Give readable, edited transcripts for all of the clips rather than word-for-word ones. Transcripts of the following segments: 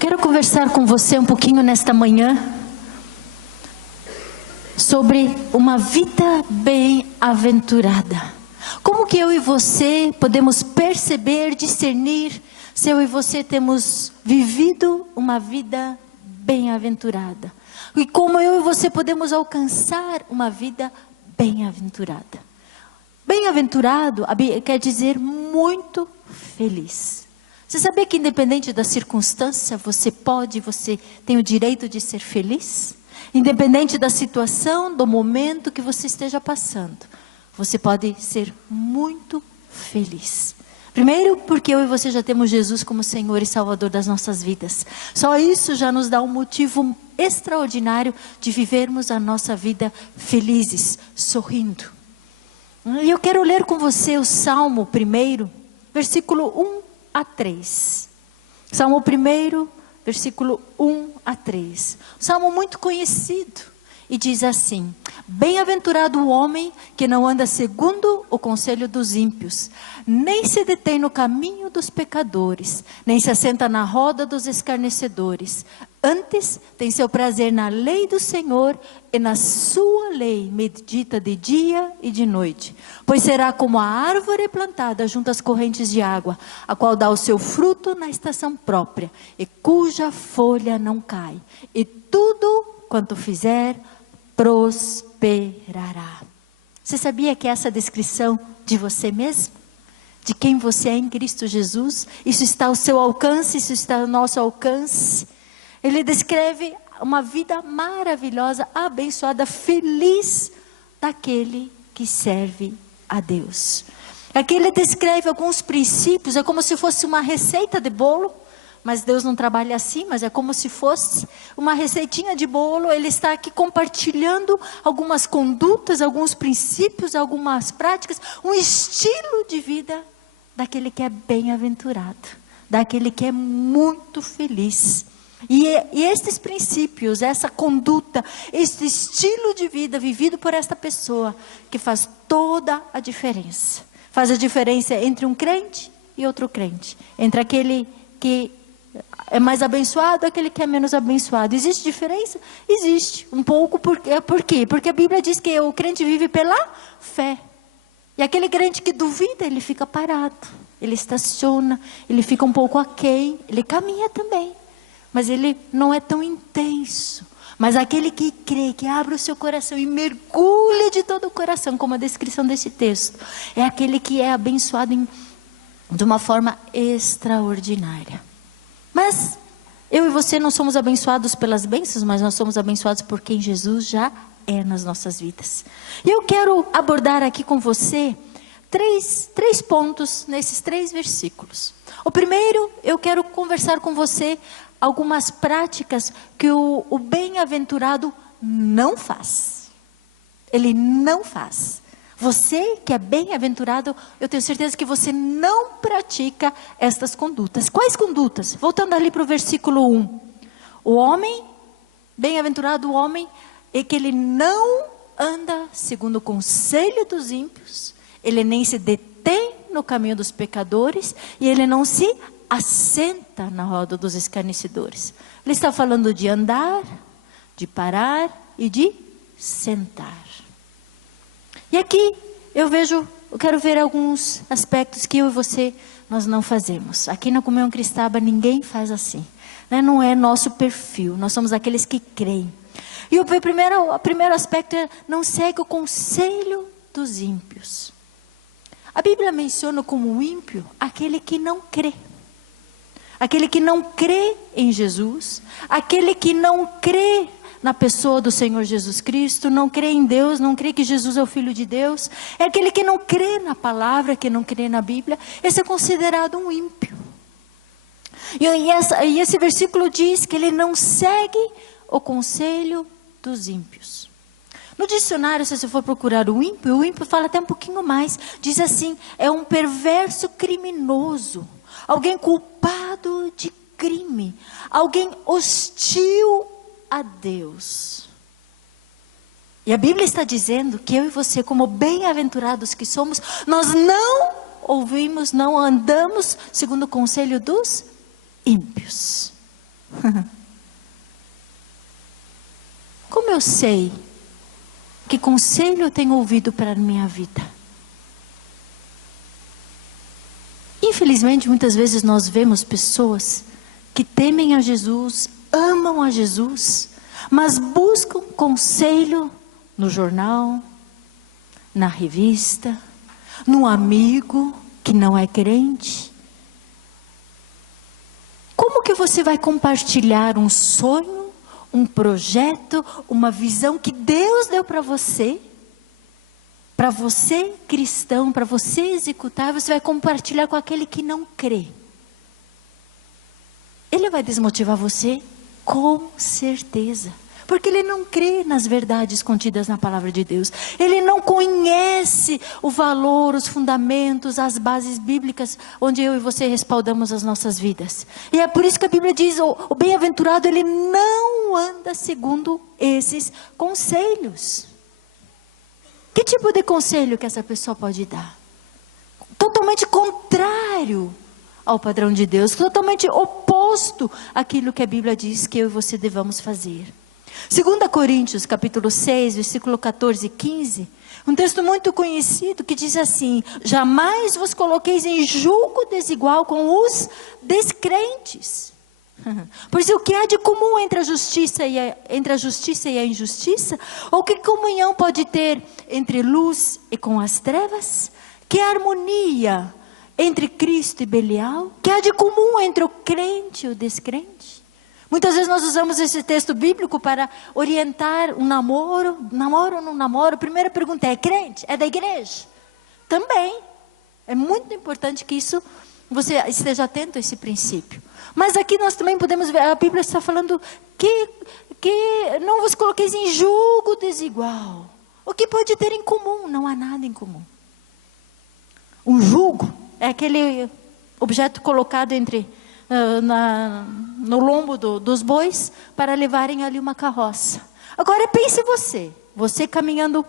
Quero conversar com você um pouquinho nesta manhã sobre uma vida bem-aventurada. Como que eu e você podemos perceber, discernir se eu e você temos vivido uma vida bem-aventurada? E como eu e você podemos alcançar uma vida bem-aventurada? Bem-aventurado quer dizer muito feliz. Você sabia que independente da circunstância, você tem o direito de ser feliz? Independente da situação, do momento que você esteja passando, você pode ser muito feliz. Primeiro, porque eu e você já temos Jesus como Senhor e Salvador das nossas vidas. Só isso já nos dá um motivo extraordinário de vivermos a nossa vida felizes, sorrindo. E eu quero ler com você o Salmo 1, versículo 1 a 3. Salmo 1, versículo 1 a 3. Um salmo muito conhecido. E diz assim: bem-aventurado o homem que não anda segundo o conselho dos ímpios, nem se detém no caminho dos pecadores, nem se assenta na roda dos escarnecedores. Antes tem seu prazer na lei do Senhor, e na sua lei medita de dia e de noite. Pois será como a árvore plantada junto às correntes de água, a qual dá o seu fruto na estação própria, e cuja folha não cai. E tudo quanto fizer prosperará. Você sabia que essa descrição de você mesmo? De quem você é em Cristo Jesus? Isso está ao seu alcance, isso está ao nosso alcance. Ele descreve uma vida maravilhosa, abençoada, feliz daquele que serve a Deus. Aqui ele descreve alguns princípios, é como se fosse uma receita de bolo. Mas Deus não trabalha assim, mas é como se fosse uma receitinha de bolo. Ele está aqui compartilhando algumas condutas, alguns princípios, algumas práticas, um estilo de vida daquele que é bem-aventurado, daquele que é muito feliz. E estes princípios, essa conduta, este estilo de vida vivido por esta pessoa, que faz toda a diferença. Faz a diferença entre um crente e outro crente, entre aquele que é mais abençoado, aquele que é menos abençoado. Existe diferença? Existe, um pouco. Por quê? Porque a Bíblia diz que o crente vive pela fé. E aquele crente que duvida, ele fica parado, ele estaciona, ele fica um pouco aquém, ele caminha também, mas ele não é tão intenso. Mas aquele que crê, que abre o seu coração e mergulha de todo o coração, como a descrição desse texto, é aquele que é abençoado de uma forma extraordinária. Mas eu e você não somos abençoados pelas bênçãos, mas nós somos abençoados por quem Jesus já é nas nossas vidas. E eu quero abordar aqui com você três pontos nesses 3 versículos. O primeiro, eu quero conversar com você algumas práticas que o bem-aventurado não faz. Ele não faz. Você que é bem-aventurado, eu tenho certeza que você não pratica estas condutas. Quais condutas? Voltando ali para o versículo 1. O homem, bem-aventurado o homem, é que ele não anda segundo o conselho dos ímpios, ele nem se detém no caminho dos pecadores, e ele não se assenta na roda dos escarnecedores. Ele está falando de andar, de parar e de sentar. E aqui eu quero ver alguns aspectos que eu e você, nós não fazemos. Aqui na Comunhão Cristaba ninguém faz assim, né? Não é nosso perfil, nós somos aqueles que creem. E o primeiro aspecto é: não segue o conselho dos ímpios. A Bíblia menciona como ímpio aquele que não crê. Aquele que não crê em Jesus, aquele que não crê na pessoa do Senhor Jesus Cristo, não crê em Deus, não crê que Jesus é o Filho de Deus, é aquele que não crê na palavra, que não crê na Bíblia. Esse é considerado um ímpio. E esse versículo diz que ele não segue o conselho dos ímpios. No dicionário, se você for procurar o ímpio fala até um pouquinho mais, diz assim: é um perverso criminoso, alguém culpado de crime, alguém hostil a Deus. E a Bíblia está dizendo que eu e você, como bem-aventurados que somos, nós não ouvimos, não andamos segundo o conselho dos ímpios. Como eu sei que conselho eu tenho ouvido para a minha vida? Infelizmente, muitas vezes nós vemos pessoas que temem a Jesus, amam a Jesus, mas buscam conselho no jornal, na revista, no amigo que não é crente. Como que você vai compartilhar um sonho, um projeto, uma visão que Deus deu para você cristão, para você executar, você vai compartilhar com aquele que não crê? Ele vai desmotivar você? Com certeza. Porque ele não crê nas verdades contidas na palavra de Deus. Ele não conhece o valor, os fundamentos, as bases bíblicas onde eu e você respaldamos as nossas vidas. E é por isso que a Bíblia diz, o bem-aventurado, ele não anda segundo esses conselhos. Que tipo de conselho que essa pessoa pode dar? Totalmente contrário ao padrão de Deus, totalmente oposto àquilo que a Bíblia diz que eu e você devamos fazer. 2 Coríntios, capítulo 6, versículo 14 e 15, um texto muito conhecido que diz assim: jamais vos coloqueis em julgo desigual com os descrentes. Pois o que há de comum entre a justiça e a injustiça? Ou que comunhão pode ter entre luz e com as trevas? Que harmonia entre Cristo e Belial? Que há de comum entre o crente e o descrente? Muitas vezes nós usamos esse texto bíblico para orientar um namoro ou não namoro. A primeira pergunta é crente? É da igreja? Também. É muito importante que você esteja atento a esse princípio. Mas aqui nós também podemos ver, a Bíblia está falando que não vos coloqueis em julgo desigual. O que pode ter em comum? Não há nada em comum. Um julgo é aquele objeto colocado no lombo dos bois para levarem ali uma carroça. Agora pense você caminhando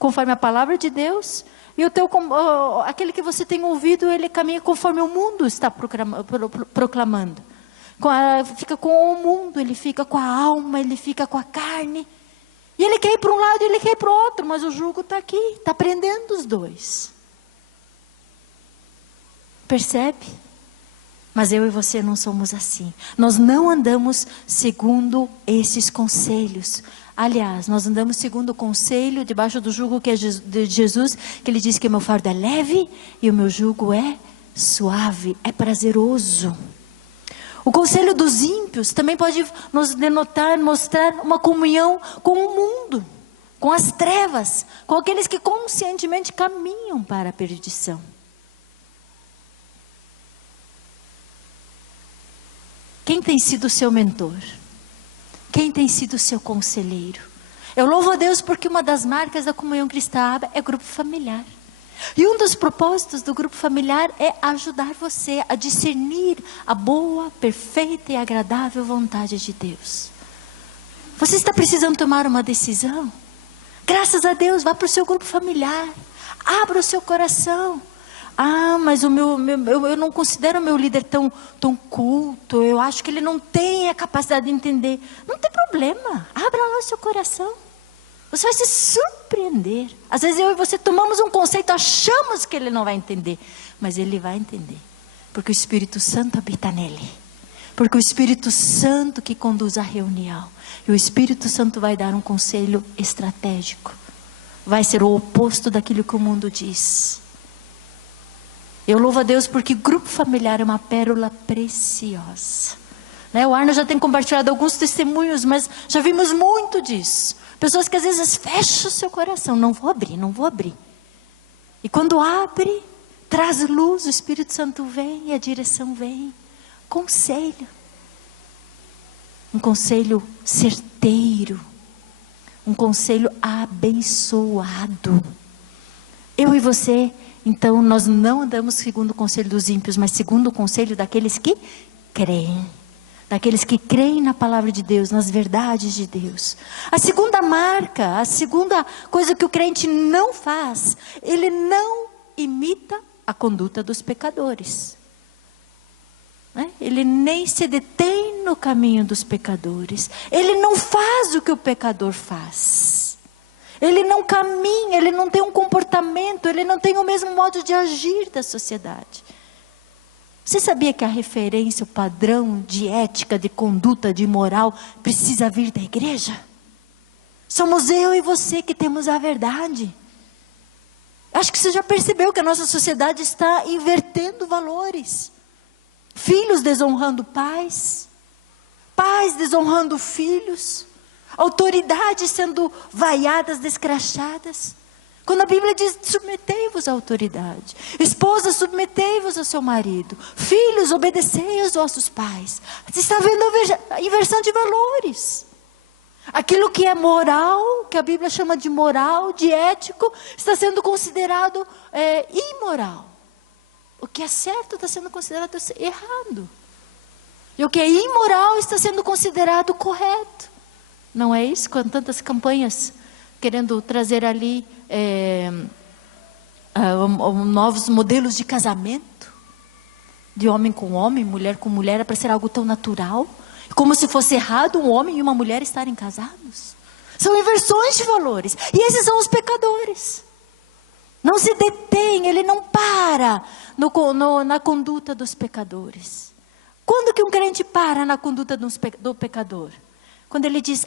conforme a palavra de Deus, e aquele que você tem ouvido, ele caminha conforme o mundo está proclamando. Fica com o mundo, ele fica com a alma, ele fica com a carne. E ele quer ir para um lado e ele quer ir para o outro, mas o jugo está aqui, está prendendo os dois. Percebe? Mas eu e você não somos assim. Nós não andamos segundo esses conselhos. Aliás, nós andamos segundo o conselho, debaixo do jugo que é de Jesus, que ele diz que o meu fardo é leve e o meu jugo é suave, é prazeroso. O conselho dos ímpios também pode nos mostrar uma comunhão com o mundo, com as trevas, com aqueles que conscientemente caminham para a perdição. Quem tem sido o seu mentor? Quem tem sido o seu conselheiro? Eu louvo a Deus porque uma das marcas da comunhão cristã é grupo familiar. E um dos propósitos do grupo familiar é ajudar você a discernir a boa, perfeita e agradável vontade de Deus. Você está precisando tomar uma decisão? Graças a Deus, vá para o seu grupo familiar. Abra o seu coração. Mas eu não considero o meu líder tão culto. Eu acho que ele não tem a capacidade de entender. Não tem problema. Abra lá o seu coração. Você vai se surpreender. Às vezes eu e você tomamos um conceito, achamos que ele não vai entender. Mas ele vai entender. Porque o Espírito Santo habita nele. Porque o Espírito Santo que conduz a reunião. E o Espírito Santo vai dar um conselho estratégico. Vai ser o oposto daquilo que o mundo diz. Eu louvo a Deus porque grupo familiar é uma pérola preciosa. O Arno já tem compartilhado alguns testemunhos, mas já vimos muito disso. Pessoas que às vezes fecham o seu coração. Não vou abrir. E quando abre, traz luz, o Espírito Santo vem e a direção vem. Conselho. Um conselho certeiro. Um conselho abençoado. Eu e você... Então, nós não andamos segundo o conselho dos ímpios, mas segundo o conselho daqueles que creem. Daqueles que creem na palavra de Deus, nas verdades de Deus. A segunda marca, a segunda coisa que o crente não faz, ele não imita a conduta dos pecadores. Ele nem se detém no caminho dos pecadores. Ele não faz o que o pecador faz. Ele não caminha, ele não tem um comportamento, ele não tem o mesmo modo de agir da sociedade. Você sabia que a referência, o padrão de ética, de conduta, de moral, precisa vir da igreja? Somos eu e você que temos a verdade. Acho que você já percebeu que a nossa sociedade está invertendo valores. Filhos desonrando pais, pais desonrando filhos, autoridades sendo vaiadas, descrachadas. Quando a Bíblia diz, submetei-vos à autoridade. Esposas, submetei-vos ao seu marido. Filhos, obedecei aos vossos pais. Você está vendo a inversão de valores. Aquilo que é moral, que a Bíblia chama de moral, de ético, está sendo considerado imoral. O que é certo está sendo considerado errado. E o que é imoral está sendo considerado correto. Não é isso? Com tantas campanhas querendo trazer ali novos modelos de casamento, de homem com homem, mulher com mulher, é para ser algo tão natural, como se fosse errado um homem e uma mulher estarem casados. São inversões de valores, e esses são os pecadores. Não se detém, ele não para na conduta dos pecadores. Quando que um crente para na conduta do pecador? Quando ele diz,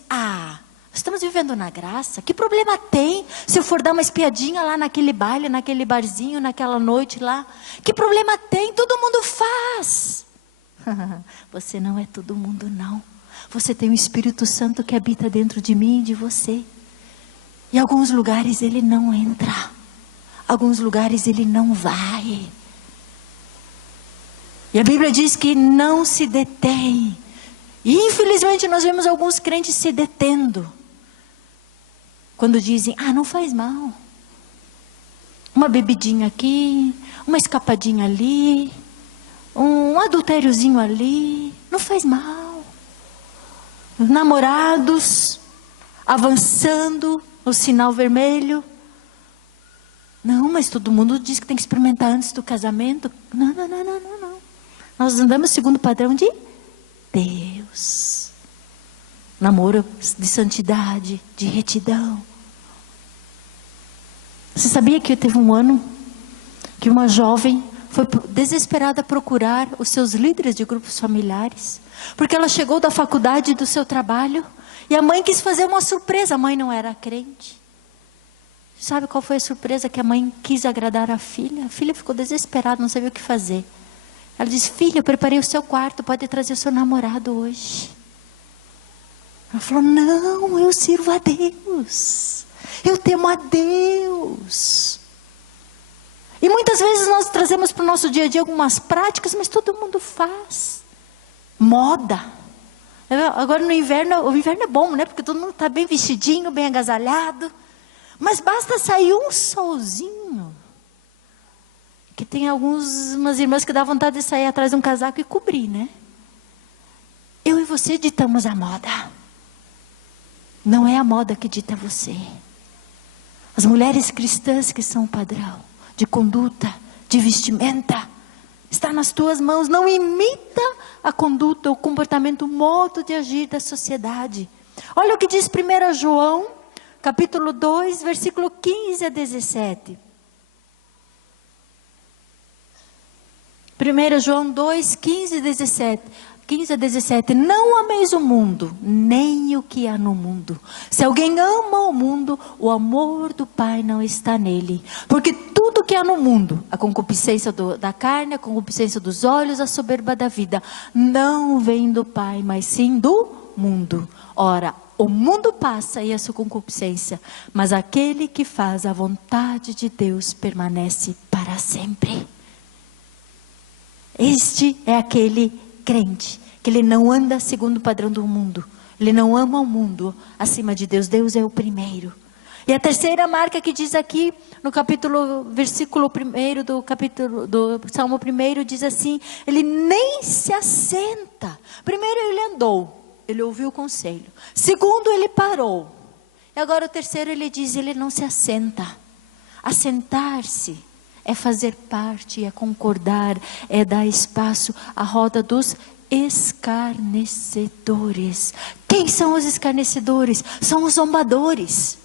estamos vivendo na graça, que problema tem se eu for dar uma espiadinha lá naquele baile, naquele barzinho, naquela noite lá? Que problema tem? Todo mundo faz. Você não é todo mundo, não. Você tem o Espírito Santo que habita dentro de mim e de você. Em alguns lugares ele não entra. Alguns lugares ele não vai. E a Bíblia diz que não se detém. E infelizmente nós vemos alguns crentes se detendo. Quando dizem, não faz mal. Uma bebidinha aqui, uma escapadinha ali, um adultériozinho ali, não faz mal. Namorados, avançando no sinal vermelho. Não, mas todo mundo diz que tem que experimentar antes do casamento. Não. Nós andamos segundo o padrão de Deus. Namoro de santidade, de retidão. Você sabia que teve um ano que uma jovem foi desesperada procurar os seus líderes de grupos familiares, porque ela chegou da faculdade do seu trabalho e a mãe quis fazer uma surpresa. A mãe não era crente. Sabe qual foi a surpresa? Que a mãe quis agradar a filha. A filha ficou desesperada, não sabia o que fazer. Ela disse, filha, eu preparei o seu quarto, pode trazer o seu namorado hoje. Ela falou, não, eu sirvo a Deus. Eu temo a Deus. E muitas vezes nós trazemos para o nosso dia a dia algumas práticas, mas todo mundo faz. Moda. Agora no inverno, o inverno é bom, né? Porque todo mundo está bem vestidinho, bem agasalhado. Mas basta sair um solzinho. Que tem umas irmãs que dá vontade de sair atrás de um casaco e cobrir, né? Eu e você ditamos a moda. Não é a moda que dita você. As mulheres cristãs que são o padrão de conduta, de vestimenta, está nas tuas mãos. Não imita a conduta, o comportamento, o modo de agir da sociedade. Olha o que diz 1 João, capítulo 2, versículo 15 a 17. 1 João 2, 15 a 17. Não ameis o mundo, nem o que há no mundo. Se alguém ama o mundo, o amor do Pai não está nele. Porque tudo que há no mundo, a concupiscência da carne, a concupiscência dos olhos, a soberba da vida, não vem do Pai, mas sim do mundo. Ora, o mundo passa e a sua concupiscência, mas aquele que faz a vontade de Deus permanece para sempre. Este é aquele crente, que ele não anda segundo o padrão do mundo. Ele não ama o mundo acima de Deus. Deus é o primeiro. E a terceira marca que diz aqui, no versículo 1 do Salmo 1, diz assim, ele nem se assenta. Primeiro ele andou, ele ouviu o conselho. Segundo ele parou. E agora o terceiro ele diz, ele não se assenta. Assentar-se é fazer parte, é concordar, é dar espaço à roda dos escarnecedores. Quem são os escarnecedores? São os zombadores.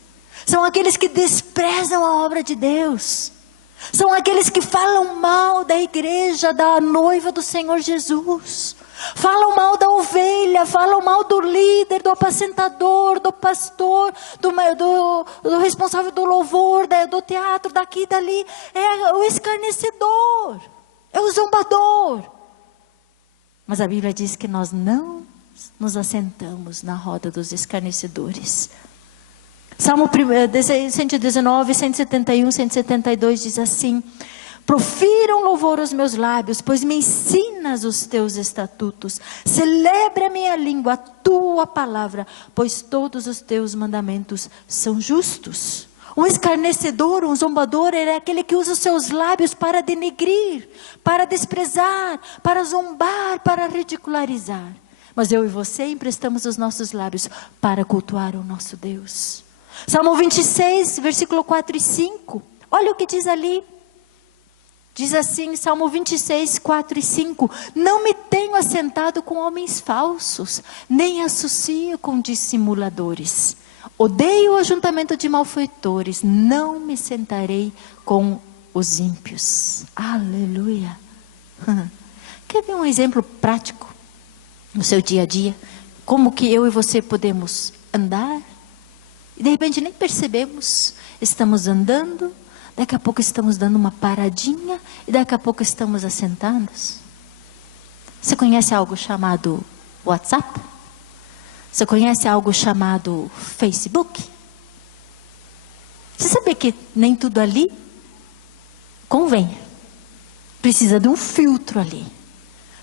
São aqueles que desprezam a obra de Deus. São aqueles que falam mal da igreja, da noiva do Senhor Jesus. Falam mal da ovelha, falam mal do líder, do apacentador, do pastor, do responsável do louvor, do teatro, daqui e dali. É o escarnecedor, é o zombador. Mas a Bíblia diz que nós não nos assentamos na roda dos escarnecedores. Salmo 119, 171, 172 diz assim: profiram louvor aos meus lábios, pois me ensinas os teus estatutos. Celebre a minha língua a tua palavra, pois todos os teus mandamentos são justos. Um escarnecedor, um zombador, é aquele que usa os seus lábios para denegrir, para desprezar, para zombar, para ridicularizar. Mas eu e você emprestamos os nossos lábios para cultuar o nosso Deus. Salmo 26, versículo 4 e 5. Olha o que diz ali. Diz assim, Salmo 26, 4 e 5. Não me tenho assentado com homens falsos, nem associo com dissimuladores. Odeio o ajuntamento de malfeitores, não me sentarei com os ímpios. Aleluia. Quer ver um exemplo prático no seu dia a dia? Como que eu e você podemos andar? E de repente nem percebemos, estamos andando, daqui a pouco estamos dando uma paradinha, e daqui a pouco estamos assentados. Você conhece algo chamado WhatsApp? Você conhece algo chamado Facebook? Você sabia que nem tudo ali convém? Precisa de um filtro ali.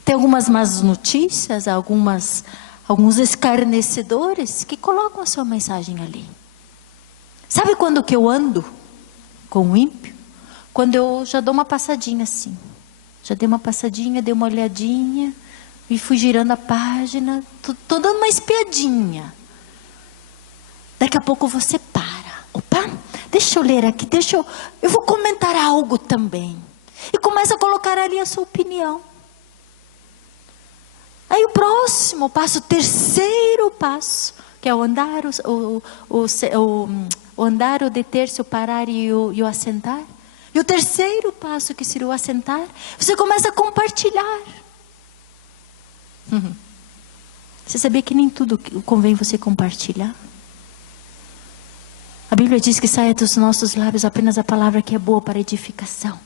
Tem algumas más notícias, alguns escarnecedores que colocam a sua mensagem ali. Sabe quando que eu ando com o ímpio? Quando eu já dou uma passadinha assim. Já dei uma passadinha, dei uma olhadinha e fui girando a página. Tô dando uma espiadinha. Daqui a pouco você para. Opa, deixa eu ler aqui, eu vou comentar algo também. E começa a colocar ali a sua opinião. Aí o próximo passo, o terceiro passo, que é o andar, o andar, o deter-se, o parar e o assentar. E o terceiro passo, que seria o assentar, você começa a compartilhar. Você sabia que nem tudo convém você compartilhar? A Bíblia diz que saia dos nossos lábios apenas a palavra que é boa para edificação.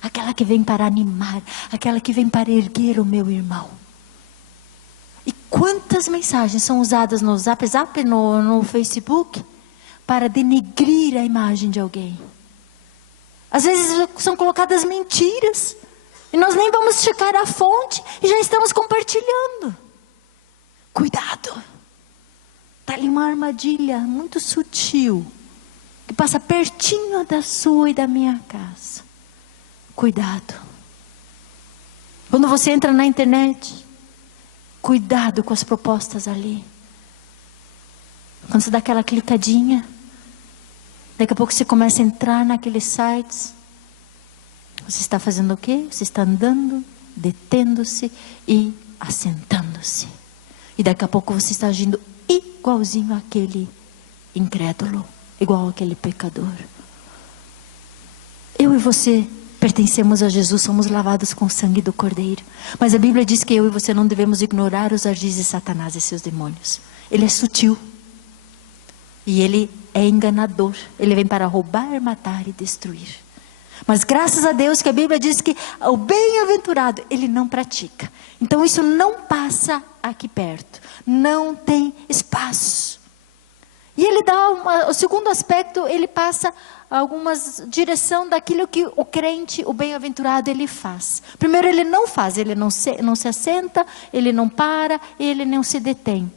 Aquela que vem para animar, aquela que vem para erguer o meu irmão. E quantas mensagens são usadas no Zap, no Facebook, para denegrir a imagem de alguém? Às vezes são colocadas mentiras, e nós nem vamos checar a fonte, e já estamos compartilhando. Cuidado, está ali uma armadilha muito sutil, que passa pertinho da sua e da minha casa. Cuidado. Quando você entra na internet, cuidado com as propostas ali. Quando você dá aquela clicadinha, daqui a pouco você começa a entrar naqueles sites. Você está fazendo o quê? Você está andando, detendo-se e assentando-se. E daqui a pouco você está agindo igualzinho àquele incrédulo, igual àquele pecador. Eu e você pertencemos a Jesus, somos lavados com o sangue do Cordeiro. Mas a Bíblia diz que eu e você não devemos ignorar os ardis de Satanás e seus demônios. Ele é sutil. E ele é enganador. Ele vem para roubar, matar e destruir. Mas graças a Deus que a Bíblia diz que o bem-aventurado ele não pratica. Então isso não passa aqui perto. Não tem espaço. E ele dá o segundo aspecto, ele passa algumas direção daquilo que o crente, o bem-aventurado, ele faz. Primeiro, ele não faz, ele não se assenta, ele não para, ele não se detém.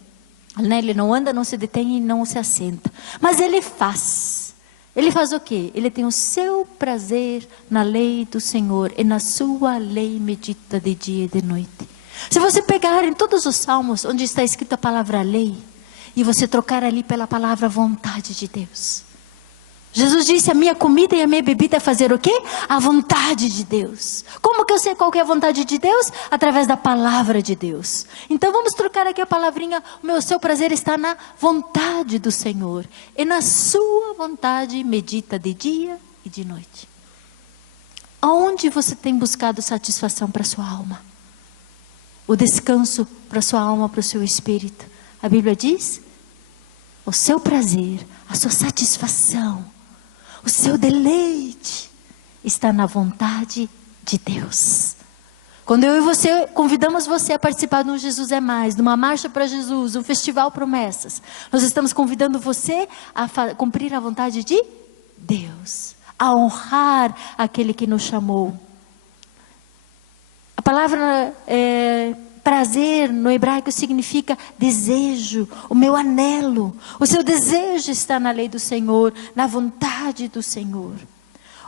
Ele não anda, não se detém e não se assenta. Mas ele faz. Ele faz o quê? Ele tem o seu prazer na lei do Senhor, e na sua lei medita de dia e de noite. Se você pegar em todos os salmos, onde está escrita a palavra lei, e você trocar ali pela palavra vontade de Deus, Jesus disse, a minha comida e a minha bebida é fazer o quê? A vontade de Deus. Como que eu sei qual que é a vontade de Deus? Através da palavra de Deus. Então vamos trocar aqui a palavrinha, o seu prazer está na vontade do Senhor. E na sua vontade medita de dia e de noite. Aonde você tem buscado satisfação para a sua alma? O descanso para a sua alma, para o seu espírito. A Bíblia diz, o seu prazer, a sua satisfação, o seu deleite está na vontade de Deus. Quando eu e você convidamos você a participar de um Jesus é Mais, de uma marcha para Jesus, um festival promessas, nós estamos convidando você a cumprir a vontade de Deus, a honrar aquele que nos chamou. A palavra prazer no hebraico significa desejo, o meu anelo. O seu desejo está na lei do Senhor, na vontade do Senhor.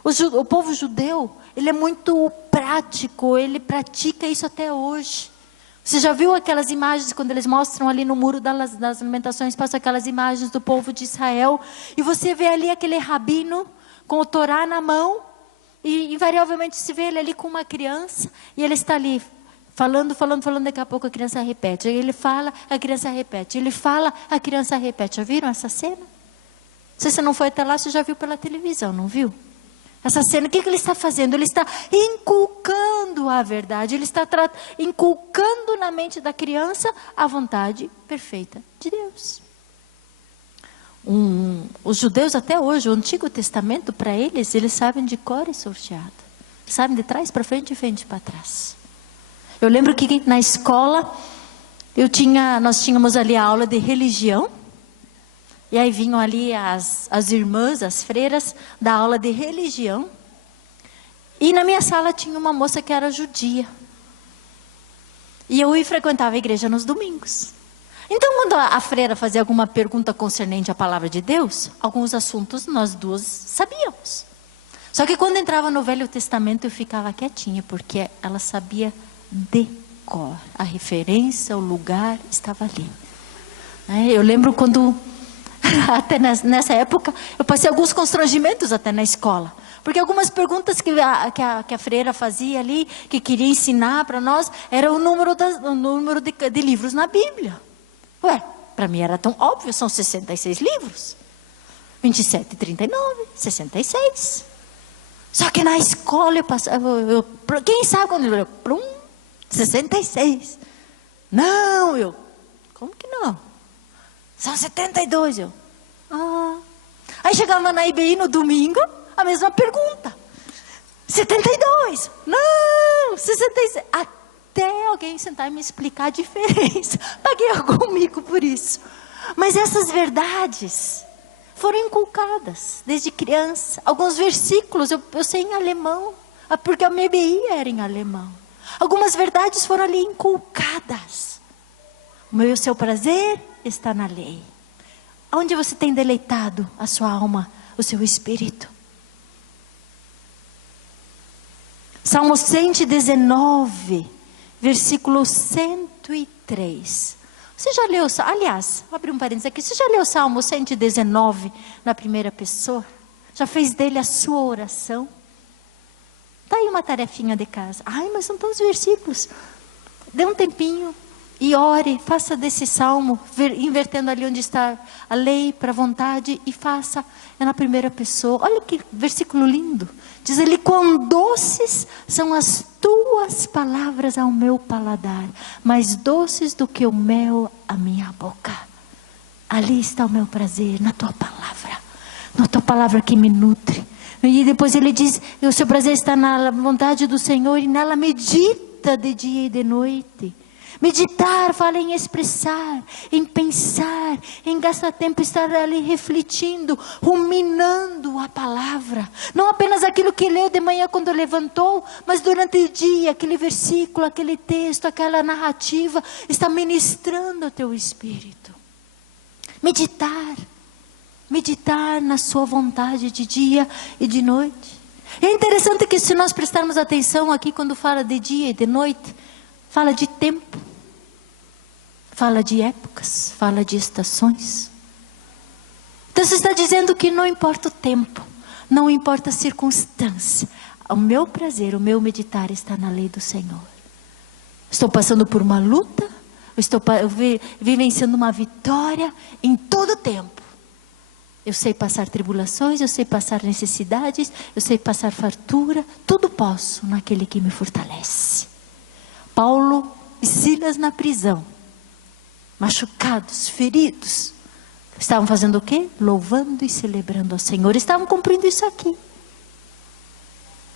O povo judeu, ele é muito prático, ele pratica isso até hoje. Você já viu aquelas imagens quando eles mostram ali no muro das lamentações, passam aquelas imagens do povo de Israel, e você vê ali aquele rabino com o Torá na mão, e invariavelmente se vê ele ali com uma criança, e ele está ali falando, daqui a pouco a criança repete. Ele fala, a criança repete. Ele fala, a criança repete. Já viram essa cena? Se você não foi até lá, você já viu pela televisão, não viu? Essa cena, o que ele está fazendo? Ele está inculcando a verdade. Ele está inculcando na mente da criança a vontade perfeita de Deus. Os judeus até hoje, o Antigo Testamento, para eles sabem de cor e sorteado. Sabem de trás para frente e frente para trás. Eu lembro que na escola, nós tínhamos ali a aula de religião. E aí vinham ali as irmãs, as freiras, da aula de religião. E na minha sala tinha uma moça que era judia. E eu frequentava a igreja nos domingos. Então, quando a freira fazia alguma pergunta concernente à palavra de Deus, alguns assuntos nós duas sabíamos. Só que quando entrava no Velho Testamento, eu ficava quietinha, porque ela sabia de cor. A referência, o lugar estava ali. Eu lembro quando, até nessa época, eu passei alguns constrangimentos até na escola. Porque algumas perguntas que a freira fazia ali, que queria ensinar para nós, era o número de livros na Bíblia. Ué, para mim era tão óbvio, são 66 livros. 27, 39, 66. Só que na escola eu passava, quem sabe quando eu 66. Não, como que não? São 72, Aí chegava na IBI no domingo, a mesma pergunta. 72, não, 66. Até alguém sentar e me explicar a diferença. Paguei algum mico por isso. Mas essas verdades foram inculcadas desde criança. Alguns versículos eu sei em alemão, porque a minha IBI era em alemão. Algumas verdades foram ali inculcadas. O meu e o seu prazer está na lei. Onde você tem deleitado a sua alma, o seu espírito? Salmo 119, versículo 103. Você já leu, aliás, vou abrir um parênteses aqui. Você já leu o Salmo 119 na primeira pessoa? Já fez dele a sua oração? Está aí uma tarefinha de casa. Ai, mas são tantos versículos. Dê um tempinho e ore. Faça desse salmo, invertendo ali onde está a lei para a vontade. E faça na primeira pessoa. Olha que versículo lindo. Diz ali, quão doces são as tuas palavras ao meu paladar. Mais doces do que o mel à minha boca. Ali está o meu prazer, na tua palavra. Na tua palavra que me nutre. E depois ele diz, o seu prazer está na vontade do Senhor e nela medita de dia e de noite. Meditar fala em expressar, em pensar, em gastar tempo, estar ali refletindo, ruminando a palavra. Não apenas aquilo que leu de manhã quando levantou, mas durante o dia, aquele versículo, aquele texto, aquela narrativa, está ministrando ao teu espírito. Meditar na sua vontade de dia e de noite. E é interessante que se nós prestarmos atenção aqui quando fala de dia e de noite, fala de tempo, fala de épocas, fala de estações. Deus está dizendo que não importa o tempo, não importa a circunstância, o meu prazer, o meu meditar está na lei do Senhor. Estou passando por uma luta, estou vivenciando uma vitória em todo o tempo. Eu sei passar tribulações, eu sei passar necessidades, eu sei passar fartura, tudo posso naquele que me fortalece. Paulo e Silas na prisão, machucados, feridos, estavam fazendo o quê? Louvando e celebrando ao Senhor, estavam cumprindo isso aqui.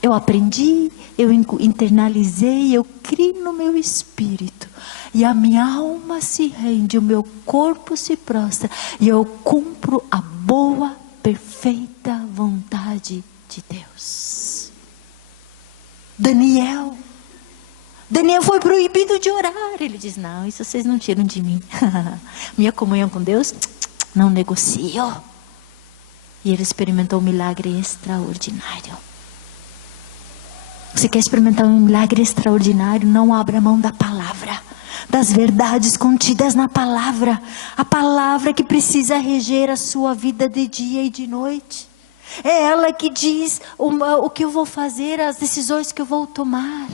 Eu aprendi, eu internalizei, eu criei no meu espírito. E a minha alma se rende, o meu corpo se prostra. E eu cumpro a boa, perfeita vontade de Deus. Daniel foi proibido de orar. Ele diz, não, isso vocês não tiram de mim. Minha comunhão com Deus, não negocio. E ele experimentou um milagre extraordinário. Você quer experimentar um milagre extraordinário? Não abra mão da palavra, das verdades contidas na palavra. A palavra que precisa reger a sua vida de dia e de noite. É ela que diz o que eu vou fazer, as decisões que eu vou tomar.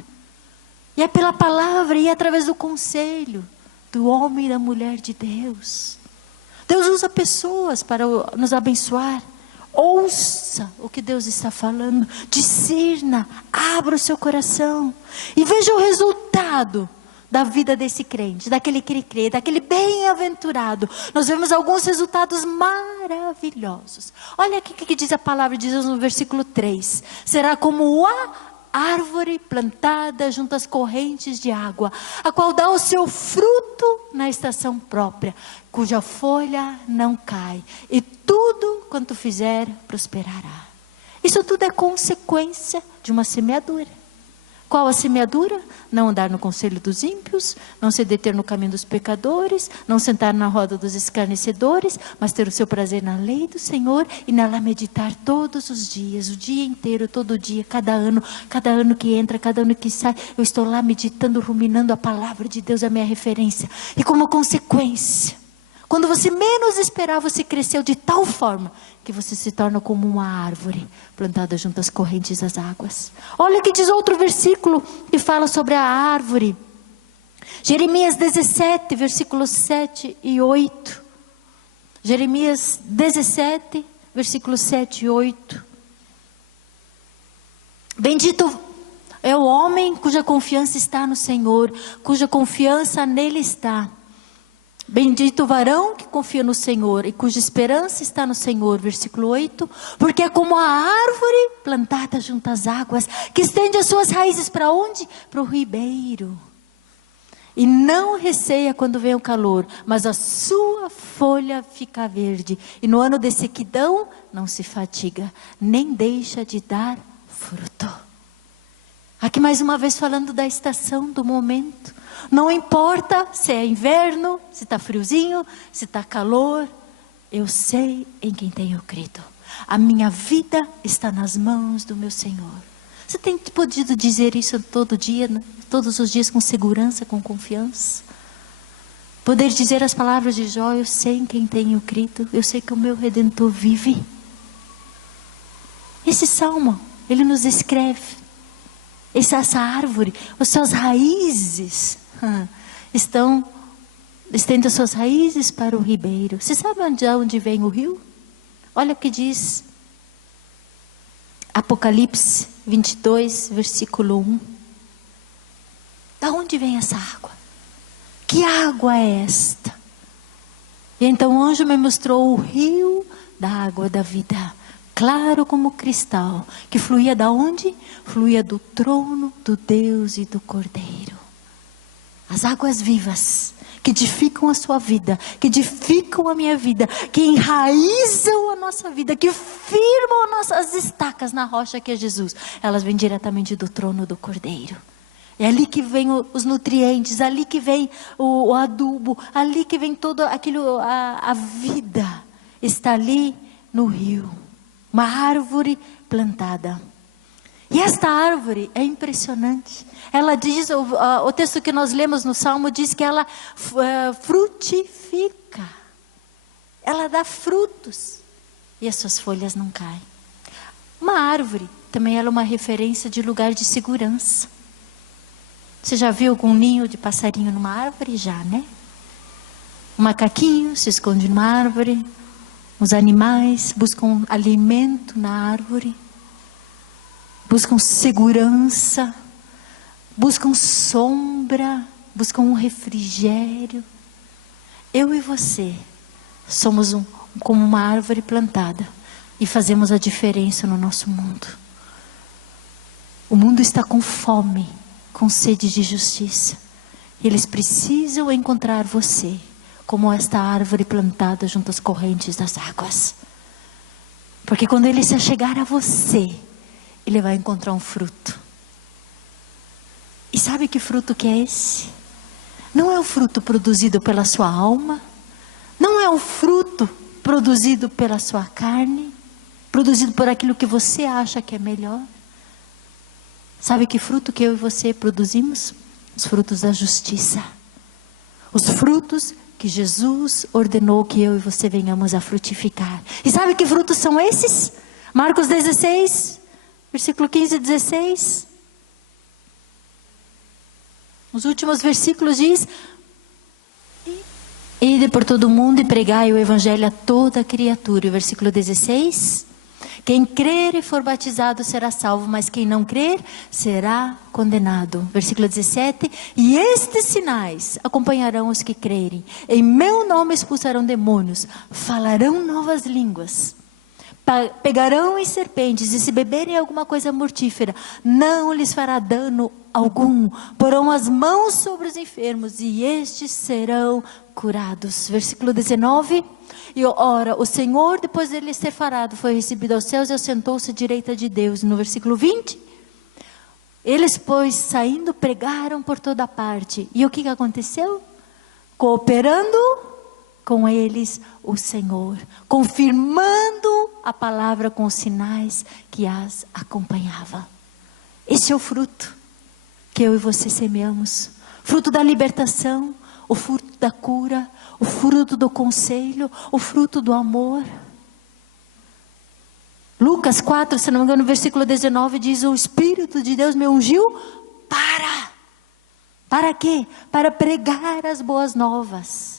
E é pela palavra e é através do conselho do homem e da mulher de Deus. Deus usa pessoas para nos abençoar. Ouça o que Deus está falando, discirna, abra o seu coração e veja o resultado da vida desse crente, daquele que crê, daquele bem-aventurado. Nós vemos alguns resultados maravilhosos. Olha aqui o que diz a palavra de Deus no versículo 3. Será como a árvore plantada junto às correntes de água, a qual dá o seu fruto na estação própria, cuja folha não cai, e tudo quanto fizer prosperará. Isso tudo é consequência de uma semeadura. Qual a semeadura? Não andar no conselho dos ímpios, não se deter no caminho dos pecadores, não sentar na roda dos escarnecedores, mas ter o seu prazer na lei do Senhor e nela meditar todos os dias, o dia inteiro, todo dia, cada ano que entra, cada ano que sai, eu estou lá meditando, ruminando a palavra de Deus, a minha referência. E como consequência, quando você menos esperar, você cresceu de tal forma que você se torna como uma árvore plantada junto às correntes das águas. Olha que diz outro versículo que fala sobre a árvore. Jeremias 17, versículos 7 e 8. Jeremias 17, versículos 7 e 8. Bendito é o homem cuja confiança está no Senhor, cuja confiança nele está. Bendito o varão que confia no Senhor e cuja esperança está no Senhor, versículo 8, porque é como a árvore plantada junto às águas, que estende as suas raízes para onde? Para o ribeiro. E não receia quando vem o calor, mas a sua folha fica verde. E no ano de sequidão não se fatiga, nem deixa de dar fruto. Aqui mais uma vez falando da estação, do momento. Não importa se é inverno, se está friozinho, se está calor. Eu sei em quem tenho crido. A minha vida está nas mãos do meu Senhor. Você tem podido dizer isso todo dia, todos os dias com segurança, com confiança? Poder dizer as palavras de Jó, eu sei em quem tenho crido. Eu sei que o meu Redentor vive. Esse salmo, ele nos descreve. Essa árvore, as suas raízes estende as suas raízes para o ribeiro. Você sabe onde vem o rio? Olha o que diz Apocalipse 22, versículo 1. Da onde vem essa água? Que água é esta? E então o anjo me mostrou o rio da água da vida, claro como cristal, que fluía da onde? Fluía do trono do Deus e do Cordeiro. As águas vivas, que edificam a sua vida, que edificam a minha vida, que enraizam a nossa vida, que firmam as estacas na rocha que é Jesus. Elas vêm diretamente do trono do Cordeiro. É ali que vem os nutrientes, ali que vem o adubo, ali que vem todo aquilo, a vida está ali no rio. Uma árvore plantada. E esta árvore é impressionante. Ela diz, o texto que nós lemos no Salmo diz que ela frutifica. Ela dá frutos. e as suas folhas não caem. Uma árvore também ela é uma referência de lugar de segurança. Você já viu algum ninho de passarinho numa árvore? Já, né? O macaquinho se esconde numa árvore. Os animais buscam alimento na árvore. Buscam segurança. Buscam sombra. Buscam um refrigério. Eu e você somos como uma árvore plantada. E fazemos a diferença no nosso mundo. O mundo está com fome, com sede de justiça. E eles precisam encontrar você, como esta árvore plantada junto às correntes das águas. Porque quando ele se achegar a você, ele vai encontrar um fruto. E sabe que fruto que é esse? Não é o fruto produzido pela sua alma. Não é o fruto produzido pela sua carne. Produzido por aquilo que você acha que é melhor. Sabe que fruto que eu e você produzimos? Os frutos da justiça. Os frutos que Jesus ordenou que eu e você venhamos a frutificar. E sabe que frutos são esses? Marcos 16, versículo 15 e 16. Os últimos versículos diz: ide por todo o mundo e pregai o evangelho a toda criatura. E o versículo 16: quem crer e for batizado será salvo, mas quem não crer será condenado. Versículo 17: e estes sinais acompanharão os que crerem. Em meu nome expulsarão demônios, falarão novas línguas, pegarão em serpentes, e se beberem alguma coisa mortífera, não lhes fará dano algum. Porão as mãos sobre os enfermos, e estes serão curados. Versículo 19: e ora, o Senhor, depois dele ser farado, foi recebido aos céus e assentou-se à direita de Deus. No versículo 20, eles, pois, saindo, pregaram por toda parte. E o que aconteceu? Cooperando com eles o Senhor, confirmando a palavra com os sinais que as acompanhavam. Esse é o fruto que eu e você semeamos. Fruto da libertação, o fruto da cura, o fruto do conselho, o fruto do amor. Lucas 4, se não me engano, no versículo 19 diz: o Espírito de Deus me ungiu para quê? Para pregar as boas novas.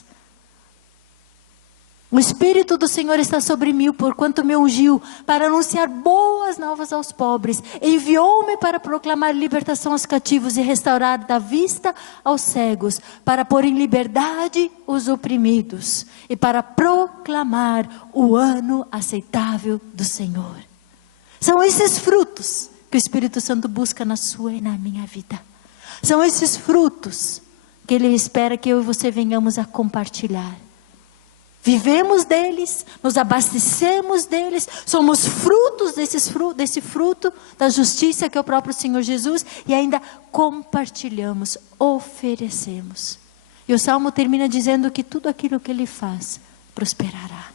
O Espírito do Senhor está sobre mim, porquanto me ungiu para anunciar boas novas aos pobres. Enviou-me para proclamar libertação aos cativos e restaurar da vista aos cegos, para pôr em liberdade os oprimidos e para proclamar o ano aceitável do Senhor. São esses frutos que o Espírito Santo busca na sua e na minha vida. São esses frutos que Ele espera que eu e você venhamos a compartilhar. Vivemos deles, nos abastecemos deles, somos frutos desse fruto da justiça que é o próprio Senhor Jesus, e ainda compartilhamos, oferecemos. E o Salmo termina dizendo que tudo aquilo que Ele faz prosperará.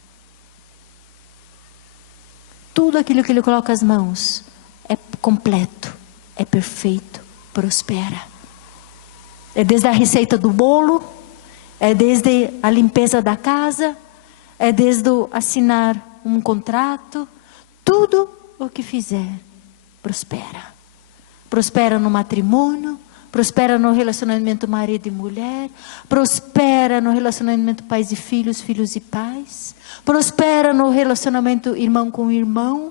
Tudo aquilo que Ele coloca as mãos é completo, é perfeito, prospera. É desde a receita do bolo, é desde a limpeza da casa, é desde assinar um contrato. Tudo o que fizer prospera. Prospera no matrimônio, prospera no relacionamento marido e mulher, prospera no relacionamento pais e filhos, filhos e pais, prospera no relacionamento irmão com irmão,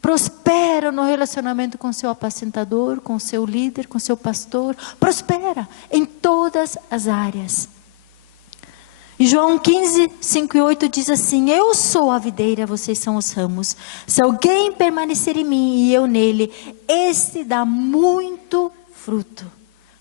prospera no relacionamento com seu apacentador, com seu líder, com seu pastor, prospera em todas as áreas. E João 15, 5 e 8 diz assim: eu sou a videira, vocês são os ramos. Se alguém permanecer em mim e eu nele, este dá muito fruto.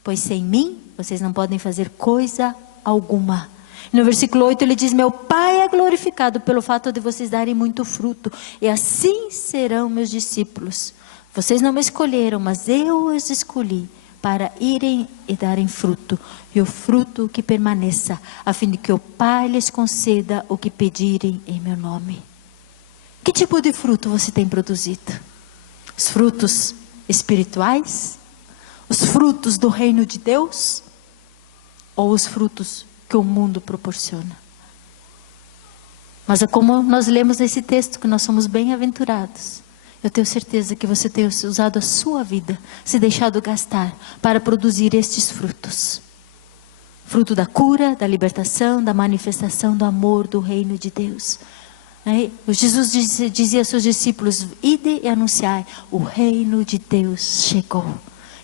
Pois sem mim, vocês não podem fazer coisa alguma. No versículo 8 ele diz: meu Pai é glorificado pelo fato de vocês darem muito fruto. E assim serão meus discípulos. Vocês não me escolheram, mas eu os escolhi para irem e darem fruto, e o fruto que permaneça, a fim de que o Pai lhes conceda o que pedirem em meu nome. Que tipo de fruto você tem produzido? Os frutos espirituais? Os frutos do reino de Deus? Ou os frutos que o mundo proporciona? Mas é como nós lemos nesse texto, que nós somos bem-aventurados. Eu tenho certeza que você tem usado a sua vida, se deixado gastar, para produzir estes frutos. Fruto da cura, da libertação, da manifestação do amor do reino de Deus. Jesus dizia aos seus discípulos: ide e anunciai, o reino de Deus chegou.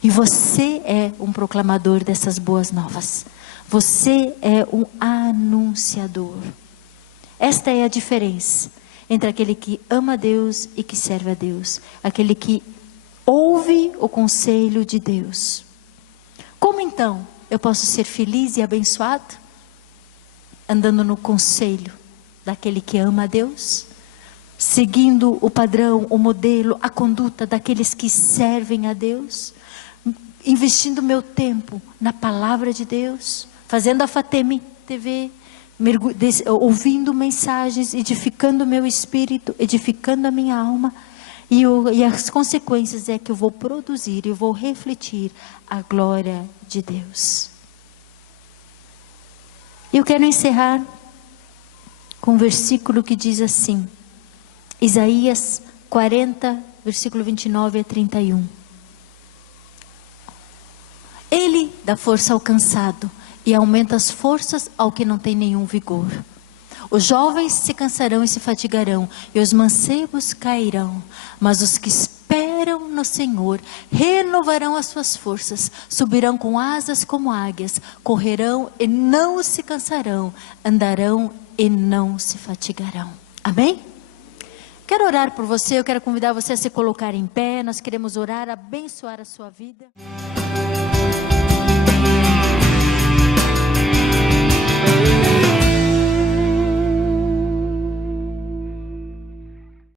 E você é um proclamador dessas boas novas. Você é um anunciador. Esta é a diferença entre aquele que ama a Deus e que serve a Deus. Aquele que ouve o conselho de Deus. Como então eu posso ser feliz e abençoado? Andando no conselho daquele que ama a Deus, seguindo o padrão, o modelo, a conduta daqueles que servem a Deus, investindo meu tempo na palavra de Deus, fazendo a Fatemi TV, ouvindo mensagens, edificando meu espírito, edificando a minha alma, e as consequências é que eu vou produzir, eu vou refletir a glória de Deus. Eu quero encerrar com um versículo que diz assim, Isaías 40, versículo 29 a 31. Ele dá força ao cansado e aumenta as forças ao que não tem nenhum vigor. Os jovens se cansarão e se fatigarão, e os mancebos cairão. Mas os que esperam no Senhor renovarão as suas forças, subirão com asas como águias, correrão e não se cansarão, andarão e não se fatigarão. Amém? Quero orar por você, eu quero convidar você a se colocar em pé, nós queremos orar, abençoar a sua vida.